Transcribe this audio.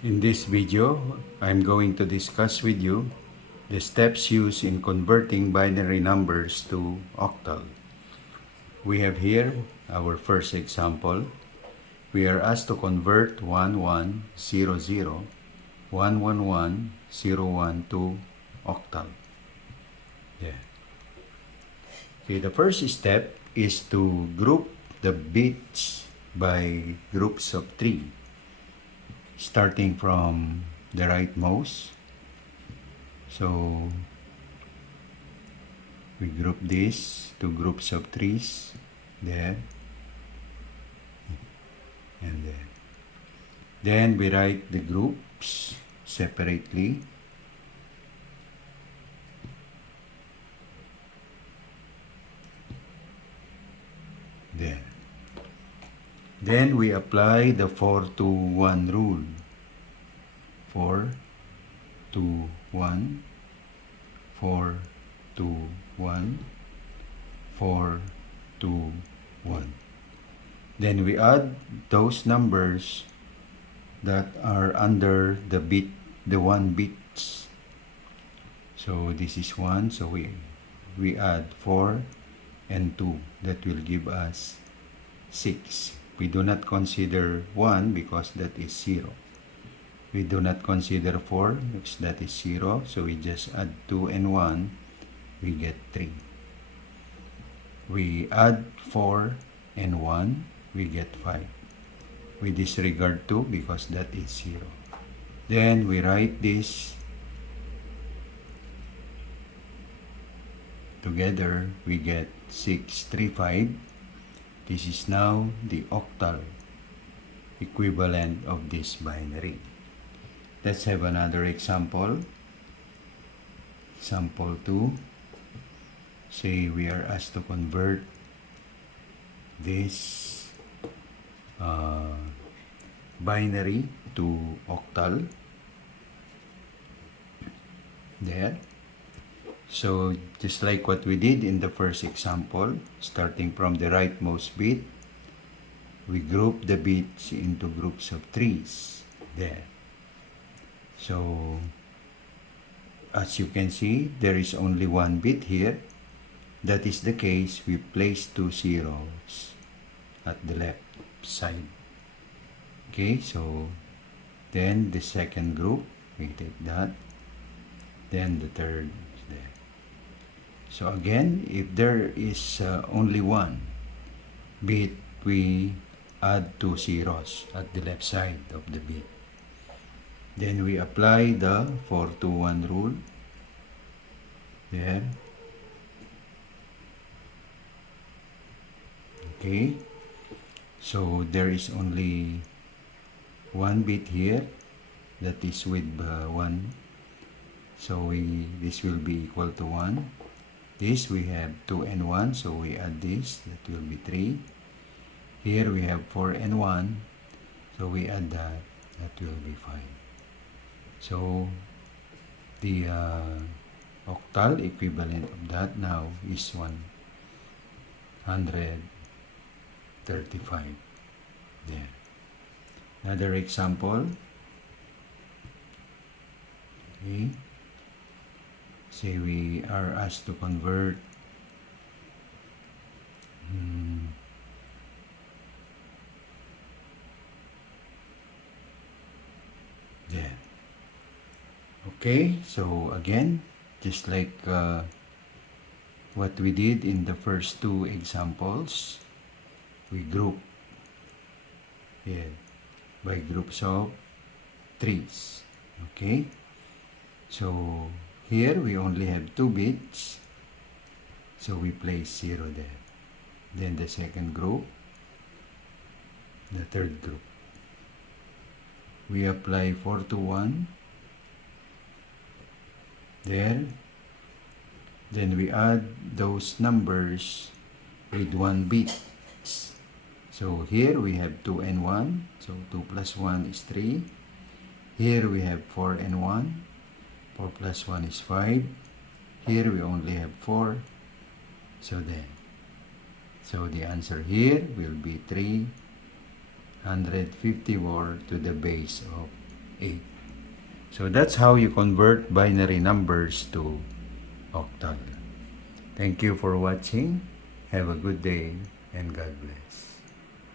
In this video, I'm going to discuss with you the steps used in converting binary numbers to octal. We have here our first example. We are asked to convert 1100 11101 to octal. Yeah. Okay, the first step is to group the bits by groups of 3, starting from the rightmost. So we group this to groups of 3s there and there. Then we write the groups separately. There. Then we apply the 4 to 1 rule. 4 to 1, 4 to 1, 4 to 1. Then we add those numbers that are under the 1 bits. So this is 1, so we add 4 and 2. That will give us 6. We do not consider 1 because that is 0. We do not consider 4 because that is 0. So we just add 2 and 1. We get 3. We add 4 and 1. We get 5. We disregard 2 because that is 0. Then we write this together. We get 635. This is now the octal equivalent of this binary. Let's have another example. Example 2. Say we are asked to convert this binary to octal. There. So just like what we did in the first example, starting from the rightmost bit, we group the bits into groups of 3s. There. So as you can see, there is only 1 bit here. That is the case, we place 2 zeros at the left side. Okay, so then the second group, we take that. Then the third is there. So again, if there is only 1 bit, we add 2 zeros at the left side of the bit. Then we apply the 4 to 1 rule. There. Okay. So there is only 1 bit here that is with 1. So this will be equal to 1. This we have 2 and 1, so we add this, that will be 3. Here we have 4 and 1, so we add that, that will be 5. So the octal equivalent of that now is 135. There. Another example. Okay. Say we are asked to convert there. Okay, so again, just like what we did in the first 2 examples, we group here by groups of 3s. Okay, so here we only have 2 bits, so we place 0 there. Then the second group, the third group. We apply 4 to 1 there. Then we add those numbers with 1 bit. So here we have 2 and 1. So 2 plus 1 is 3. Here we have 4 and 1. 4 plus 1 is 5. Here we only have 4. So the answer here will be 354 to the base of 8. So that's how you convert binary numbers to octal. Thank you for watching. Have a good day and God bless.